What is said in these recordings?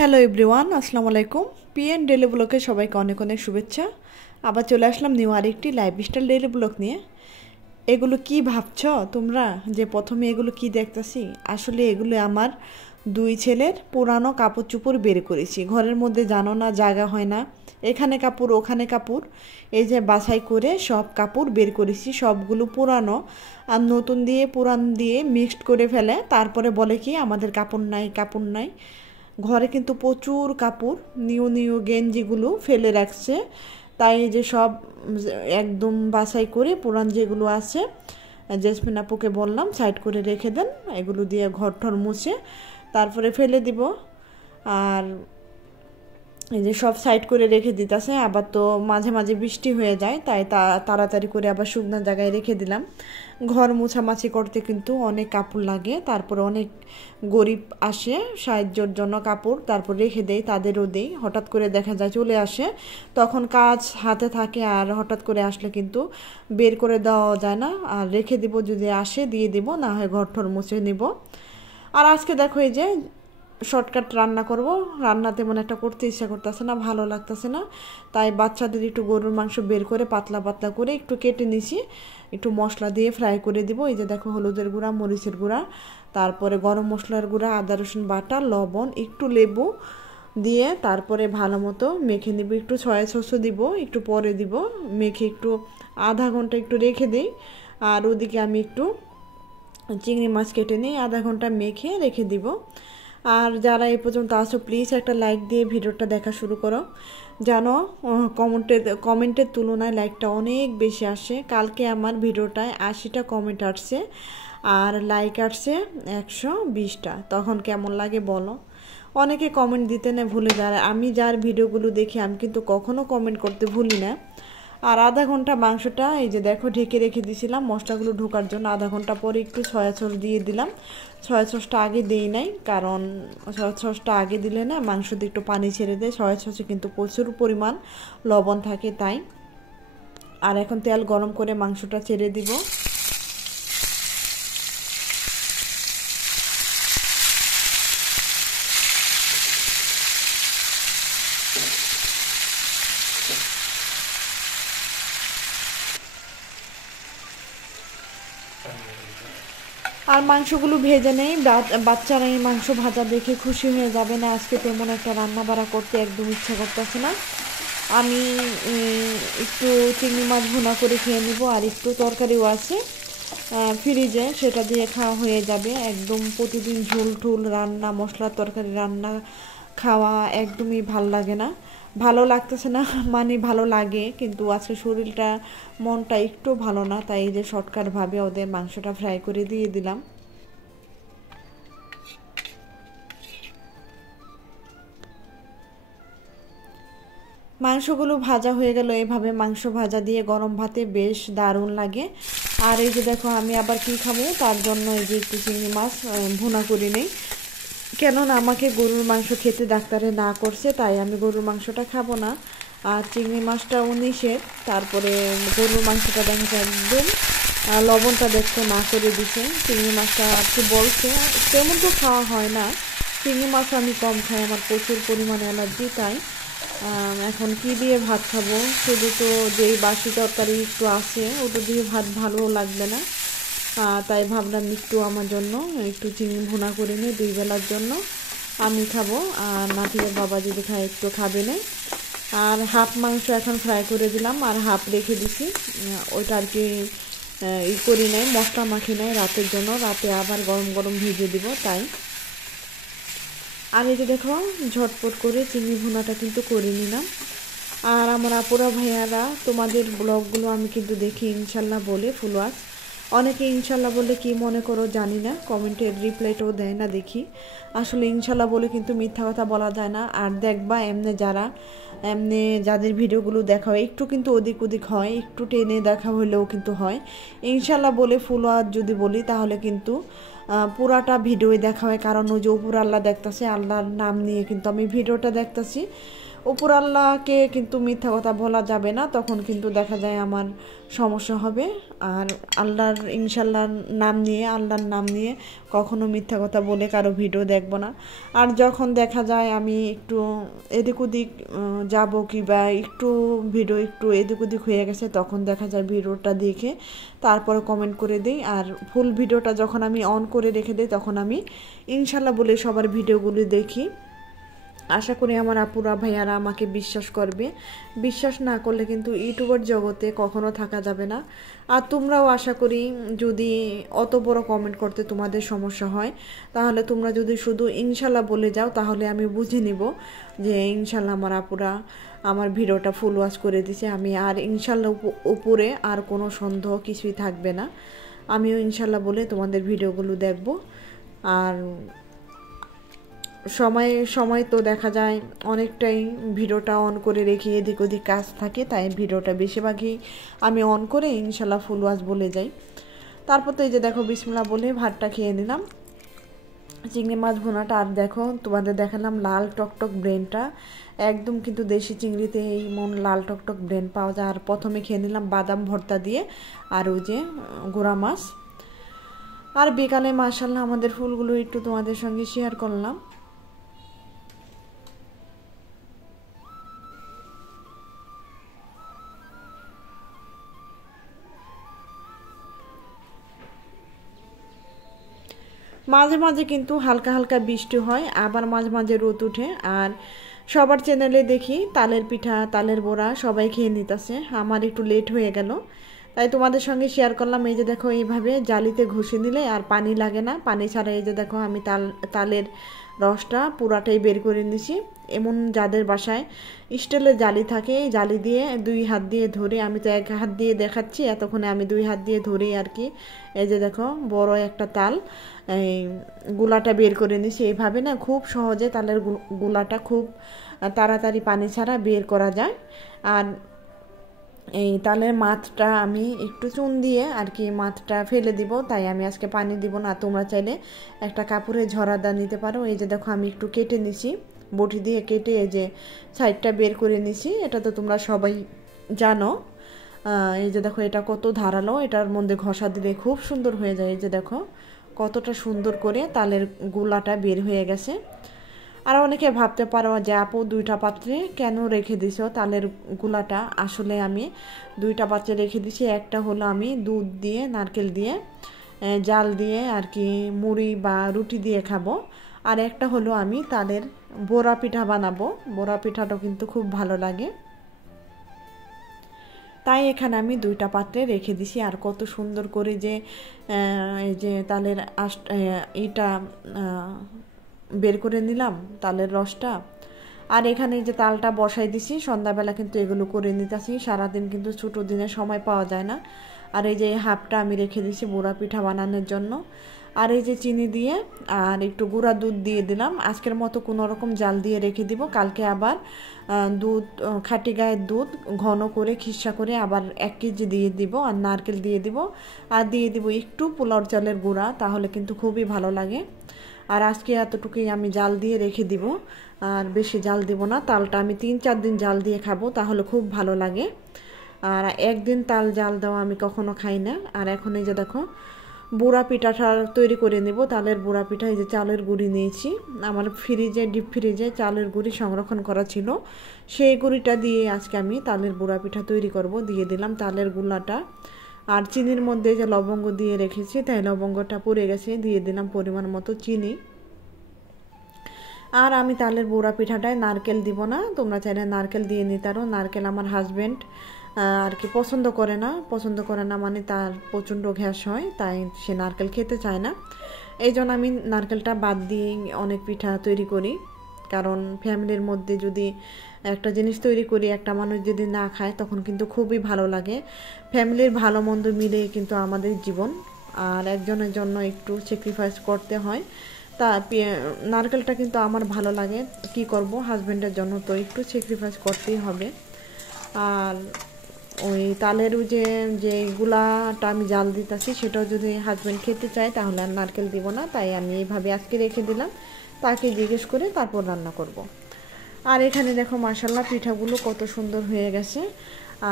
Hello everyone, আসসালামু আলাইকুম। PN daily ব্লগে সবাইকে অনেক অনেক শুভেচ্ছা। আবার চলে আসলাম নিউ আরেকটি লাইফস্টাইল ডেলি ব্লগ নিয়ে। এগুলো কি ভাবছ তোমরা যে প্রথমে এগুলো কি দেখতেছি? আসলে এগুলো আমার দুই ছেলের পুরানো কাপড় চোপড় বের করেছি। ঘরের মধ্যে জানো না, জায়গা হয় না, এখানে কাপড় ওখানে কাপড়, এই যে বাছাই করে সব কাপড় বের করেছি। সবগুলো পুরানো আর নতুন দিয়ে পুরান দিয়ে মিক্সড করে ফেলে, তারপরে বলে কি আমাদের কাপড় নাই কাপড় নাই। ঘরে কিন্তু প্রচুর কাপড়, নিউ নিউ গেঞ্জিগুলো ফেলে রাখছে। তাই যে সব একদম বাছাই করে পুরান যেগুলো আছে জেসমিন আপুকে বললাম সাইড করে রেখে দেন, এগুলো দিয়ে ঘর ঠর মুছে তারপরে ফেলে দিব। আর এই যে সব সাইড করে রেখে দিতেছে। আবার তো মাঝে মাঝে বৃষ্টি হয়ে যায়, তাই তাড়াতাড়ি করে আবার শুকনো জায়গায় রেখে দিলাম। ঘর মোছামাছি করতে কিন্তু অনেক কাপড় লাগে, তারপরে অনেক গরিব আসে সাহায্যের জন্য কাপড়, তারপর রেখে দেই, তাদেরও দেই। হঠাৎ করে দেখা যায় চলে আসে, তখন কাজ হাতে থাকে, আর হঠাৎ করে আসলে কিন্তু বের করে দেওয়া যায় না। আর রেখে দিব, যদি আসে দিয়ে দিব, না হয় ঘর ঠর মুছে নিব। আর আজকে দেখো এই যে শর্টকাট রান্না করব। রান্না তেমন একটা করতে ইচ্ছা করতেছে না, ভালো লাগতেছে না, তাই বাচ্চাদের একটু গরুর মাংস বের করে পাতলা পাতলা করে একটু কেটে নিছি, একটু মশলা দিয়ে ফ্রাই করে দিব। এই যে দেখো হলুদের গুঁড়া, মরিচের গুঁড়া, তারপরে গরম মশলার গুঁড়া, আদা রসুন বাটা, লবণ, একটু লেবু দিয়ে তারপরে ভালো মতো মেখে নিব। একটু সয়া সসও দিব, একটু পরে দিব। মেখে একটু আধা ঘন্টা একটু রেখে দিই। আর ওদিকে আমি একটু চিংড়ি মাছ কেটে নিই, আধা ঘন্টা মেখে রেখে দিব। আর যারা এই পর্যন্ত আসো প্লিজ একটা লাইক দিয়ে ভিডিওটা দেখা শুরু করো। জানো কমেন্টের তুলনায় লাইকটা অনেক বেশি আসে। কালকে আমার ভিডিওটায় 80টা কমেন্ট আসছে আর লাইক আসছে 120টা। তখন কেমন লাগে বলো? অনেকে কমেন্ট দিতে না ভুলে যায়। আমি যার ভিডিওগুলো দেখি আমি কিন্তু কখনো কমেন্ট করতে ভুলি না। আর আধা ঘন্টা মাংসটা এই যে দেখো ঢেকে রেখে দিয়েছিলাম মশলাগুলো ঢোকার জন্য। আধা ঘন্টা পরে একটু সয়া সস দিয়ে দিলাম। সয়া সসটা আগে দিই নাই, কারণ সয়া সসটা আগে দিলে না মাংসতে একটু পানি ছেড়ে দেয়। সয়া সসে কিন্তু প্রচুর পরিমাণ লবণ থাকে, তাই। আর এখন তেল গরম করে মাংসটা ছেড়ে দিব। আর মাংসগুলো ভেজে নেই। বাচ্চারা এই মাংস ভাজা দেখে খুশি হয়ে যাবে না। আজকে তেমন একটা রান্না বাড়া করতে একদম ইচ্ছা করতেছে না। আমি একটু চিংড়ি মাছ ভুনা করে খেয়ে নেব, আর একটু তরকারিও আছে ফ্রিজে, সেটা দিয়ে খাওয়া হয়ে যাবে। একদম প্রতিদিন ঝোল ঠুল রান্না, মশলার তরকারি রান্না খাওয়া একদমই ভাল লাগে না। ভালো লাগতেছে না মানে ভালো লাগে, কিন্তু আজকে শরীরটা মনটা একটু ভালো না, তাই এই যে শর্টকাটভাবে ওদের মাংসটা ফ্রাই করে দিয়ে দিলাম। মাংসগুলো ভাজা হয়ে গেল। এইভাবে মাংস ভাজা দিয়ে গরম ভাতে বেশ দারুণ লাগে। আর এই যে দেখো আমি আবার কি খাবো, তার জন্য এই যে একটু চিংড়ি মাছ ভুনা করে নেই। কেননা আমাকে গরুর মাংস খেতে ডাক্তারে না করছে, তাই আমি গরুর মাংসটা খাবো না। আর চিংড়ি মাছটাও নিষেধ। তারপরে গরুর মাংসটা দেখা যায় একদম লবণটা দেখতে না করে দিছে। চিংড়ি মাছটা একটু বলছে, তেমন তো খাওয়া হয় না। চিংড়ি মাছ আমি কম খাই, আমার প্রচুর পরিমাণে অ্যালার্জি, তাই। এখন কি দিয়ে ভাত খাবো? শুধু তো যেই বাসি তরকারি একটু আছে, ওটা দিয়ে ভাত ভালো লাগবে না। তাই ভাবলাম একটু আমার জন্য একটু চিংড়ি ভুনা করে নিই, 2 বেলার জন্য আমি খাবো, আর নাতির বাবা যদি খায় একটু খাবে না। আর হাফ মাংস এখন ফ্রাই করে দিলাম, আর হাফ রেখে দিছি। ওইটা আর কি করি নাই, মশলা মাখি নাই রাতের জন্য, রাতে আবার গরম গরম ভেজে দিব, তাই। আর এই যে দেখো ঝটপট করে চিংড়ি ভুনাটা কিন্তু করে নিলাম। আর আমার আপুরা ভাইয়ারা তোমাদের ব্লগগুলো আমি কিন্তু দেখি ইনশাল্লাহ বলে ফুলওয়াজ। অনেকে ইনশাল্লাহ বলে কি মনে করো জানি না, কমেন্টের রিপ্লাইটাও দেয় না দেখি। আসলে ইনশাল্লাহ বলে কিন্তু মিথ্যা কথা বলা যায় না। আর দেখবা এমনি যাদের ভিডিওগুলো দেখা হয় একটু কিন্তু ওদিক ওদিক হয়, একটু টেনে দেখা হলেও কিন্তু হয়। ইনশাল্লাহ বলে ফুলওয়াজ যদি বলি তাহলে কিন্তু পুরাটা ভিডিওই দেখা হয়, কারণ ওই যে উপর আল্লাহ দেখতেছে, আল্লাহর নাম নিয়ে কিন্তু আমি ভিডিওটা দেখতেছি। উপর আল্লাহকে কিন্তু মিথ্যা কথা বলা যাবে না, তখন কিন্তু দেখা যায় আমার সমস্যা হবে। আর আল্লাহর ইনশাল্লাহর নাম নিয়ে, আল্লাহর নাম নিয়ে কখনো মিথ্যা কথা বলে কারো ভিডিও দেখব না। আর যখন দেখা যায় আমি একটু এদিক ওদিক যাব কিংবা একটু ভিডিও একটু এদিক ওদিক হয়ে গেছে, তখন দেখা যায় ভিডিওটা দেখে তারপরে কমেন্ট করে দিই। আর ফুল ভিডিওটা যখন আমি অন করে রেখে দিই, তখন আমি ইনশাল্লাহ বলে সবার ভিডিওগুলি দেখি। আশা করি আমার আপুরা ভাইয়ারা আমাকে বিশ্বাস করবে। বিশ্বাস না করলে কিন্তু ইউটিউবের জগতে কখনো থাকা যাবে না। আর তোমরাও আশা করি, যদি অত বড় কমেন্ট করতে তোমাদের সমস্যা হয়, তাহলে তোমরা যদি শুধু ইনশাল্লাহ বলে যাও, তাহলে আমি বুঝে নিব যে ইনশাল্লাহ আমার আপুরা আমার ভিডিওটা ফুল ওয়াচ করে দিছে। আমি আর ইনশাল্লাহ উপরে আর কোনো সন্দেহ কিছুই থাকবে না। আমিও ইনশাল্লাহ বলে তোমাদের ভিডিওগুলো দেখব। আর সময় তো দেখা যায় অনেকটাই ভিডিওটা অন করে রেখে এদিক ওদিক কাজ থাকে, তাই ভিডিওটা বেশিরভাগই আমি অন করে ইনশাল্লাহ ফুল ওয়াচ বলে যাই। তারপর তো এই যে দেখো বিসমিল্লাহ বলে ভাতটা খেয়ে নিলাম, চিংড়ি মাছ ভুনাটা। আর দেখো তোমাদের দেখালাম লাল টকটক ব্রেনটা, একদম কিন্তু দেশি চিংড়িতে এই মন লাল টকটক ব্রেন পাওয়া যায়। আর প্রথমে খেয়ে নিলাম বাদাম ভর্তা দিয়ে, আর ওই যে গুঁড়া মাছ। আর বিকালে মাশাআল্লাহ আমাদের ফুলগুলো একটু তোমাদের সঙ্গে শেয়ার করলাম। মাঝে মাঝে কিন্তু হালকা হালকা বৃষ্টি হয়, আবার মাঝে মাঝে রোদ উঠে। আর সবার চ্যানেলে দেখি তালের পিঠা, তালের বড়া সবাই খেয়ে নিতেছে, আমার একটু লেট হয়ে গেল, তাই তোমাদের সঙ্গে শেয়ার করলাম। এই যে দেখো এইভাবে জালিতে ঘষে নিলে আর পানি লাগে না, পানি ছাড়া এই যে দেখো আমি তালের রসটা পুরাটাই বের করে নিছি। এমন যাদের বাসায় স্টিলের জালি থাকে, এই জালি দিয়ে 2 হাত দিয়ে ধরে, আমি তো 1 হাত দিয়ে দেখাচ্ছি, এতক্ষণে আমি 2 হাত দিয়ে ধরেই আর কি এই যে দেখো বড় একটা তাল এই গুলাটা বের করে নিছি। এইভাবে না খুব সহজে তালের গুলাটা খুব তাড়াতাড়ি পানি ছাড়া বের করা যায়। আর এই তালের মাথটা আমি একটু চুন দিয়ে আর কি মাথটা ফেলে দিব, তাই আমি আজকে পানি দিব না। তোমরা চাইলে একটা কাপড়ে ঝরাদা নিতে পারো। এই যে দেখো আমি একটু কেটে নিছি, বটি দিয়ে কেটে এই যে সাইডটা বের করে নিছি। এটা তো তোমরা সবাই জানো। এই যে দেখো এটা কত ধারালো, এটার মধ্যে ঘষা দিলে খুব সুন্দর হয়ে যায়। এই যে দেখো কতটা সুন্দর করে তালের গুলাটা বের হয়ে গেছে। আর অনেকে ভাবতে পারো যে আপু 2টা পাত্রে কেন রেখে দিছো তালের গুলাটা। আসলে আমি 2টা পাত্রে রেখে দিছি, একটা হলো আমি দুধ দিয়ে নারকেল দিয়ে জাল দিয়ে আর কি মুড়ি বা রুটি দিয়ে খাবো, আর একটা হলো আমি তালের বড়া পিঠা বানাবো। বড়া পিঠাটাও কিন্তু খুব ভালো লাগে, তাই এখানে আমি 2টা পাত্রে রেখে দিছি। আর কত সুন্দর করে যে এই যে তালের এটা বের করে নিলাম তালের রসটা। আর এখানে যে তালটা বসাই দিছি, সন্ধ্যাবেলা কিন্তু এগুলো করে নিতেছি, সারাদিন কিন্তু ছোটো দিনে সময় পাওয়া যায় না। আর এই যে হাফটা আমি রেখে দিছি বড়া পিঠা বানানোর জন্য। আর এই যে চিনি দিয়ে আর একটু গুঁড়া দুধ দিয়ে দিলাম, আজকের মতো কোনো রকম জাল দিয়ে রেখে দিব। কালকে আবার দুধ খাঁটি গায়ের দুধ ঘন করে খিসা করে আবার 1 কেজি দিয়ে দিব, আর নারকেল দিয়ে দিব, আর দিয়ে দিব একটু পোলাও চালের গুঁড়া, তাহলে কিন্তু খুবই ভালো লাগে। আর আজকে এতটুকুই আমি জাল দিয়ে রেখে দিব, আর বেশি জাল দিব না। তালটা আমি 3-4 দিন জাল দিয়ে খাবো, তাহলে খুব ভালো লাগে। আর একদিন তাল জাল দেওয়া আমি কখনো খাই না। আর এখন এই যে দেখো বুড়া পিঠাটা তৈরি করে নেব। তালের বুড়া পিঠা, এই যে চালের গুঁড়ি নিয়েছি, আমার ফ্রিজে ডিপ ফ্রিজে চালের গুঁড়ি সংরক্ষণ করা ছিল, সেই গুঁড়িটা দিয়ে আজকে আমি তালের বুড়া পিঠা তৈরি করব। দিয়ে দিলাম তালের গুলাটা, আর চিনির মধ্যে যে লবঙ্গ দিয়ে রেখেছি, তাই লবঙ্গটা পড়ে গেছে, দিয়ে দিলাম পরিমাণ মতো চিনি। আর আমি তালের বড়া পিঠাটায় নারকেল দিব না, তোমরা চাইলে নারকেল দিয়ে নিতে পারো। নারকেল আমার হাজব্যান্ড আর কি পছন্দ করে না, মানে তার প্রচণ্ড গ্যাস হয়, তাই সে নারকেল খেতে চায় না। এই জন্য আমি নারকেলটা বাদ দিয়ে অনেক পিঠা তৈরি করি, কারণ ফ্যামিলির মধ্যে যদি একটা জিনিস তৈরি করি, একটা মানুষ যদি না খায়, তখন কিন্তু খুবই ভালো লাগে। ফ্যামিলির ভালো মন্দ মিলে কিন্তু আমাদের জীবন, আর একজনের জন্য একটু স্যাক্রিফাইস করতে হয়। তা নারকেলটা কিন্তু আমার ভালো লাগে, কি করব, হাজব্যান্ডের জন্য তো একটু স্যাক্রিফাইস করতেই হবে। আর ওই তালের যে গুলাটা আমি জাল দিতেছি, সেটাও যদি হাজব্যান্ড খেতে চায়, তাহলে আর নারকেল দিব না, তাই আমি এইভাবে আজকে রেখে দিলাম, তাকে জিজ্ঞেস করে তারপর রান্না করব। আর এখানে দেখো মাশাআল্লাহ পিঠাগুলো কত সুন্দর হয়ে গেছে।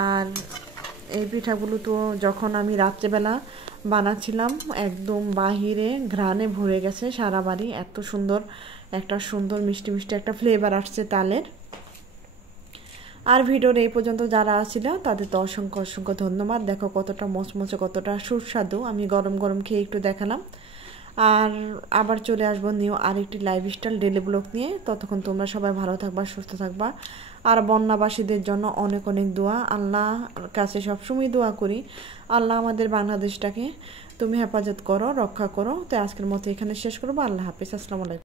আর এই পিঠাগুলো তো যখন আমি রাত্রেবেলা বানাচ্ছিলাম একদম বাহিরে ঘ্রাণে ভরে গেছে সারা বাড়ি, এত সুন্দর একটা সুন্দর মিষ্টি মিষ্টি একটা ফ্লেভার আসছে তালের। আর ভিডিওর এই পর্যন্ত যারা ছিল তাদের তো অসংখ্য অসংখ্য ধন্যবাদ। দেখো কতটা মচমচে কতটা সুস্বাদু, আমি গরম গরম খেয়ে একটু দেখালাম। আর আবার চলে আসবো নিউ আরেকটি লাইফস্টাইল ডেলি ব্লগ নিয়ে। ততক্ষণ তোমরা সবাই ভালো থাকবা, সুস্থ থাকবা। আর বন্যাবাসীদের জন্য অনেক অনেক দোয়া, আল্লাহর কাছে সবসময় দোয়া করি আল্লাহ আমাদের বাংলাদেশটাকে তুমি হেফাজত করো, রক্ষা করো। তো আজকের মতো এখানে শেষ করবো। আল্লাহ হাফিজ, আসসালামু আলাইকুম।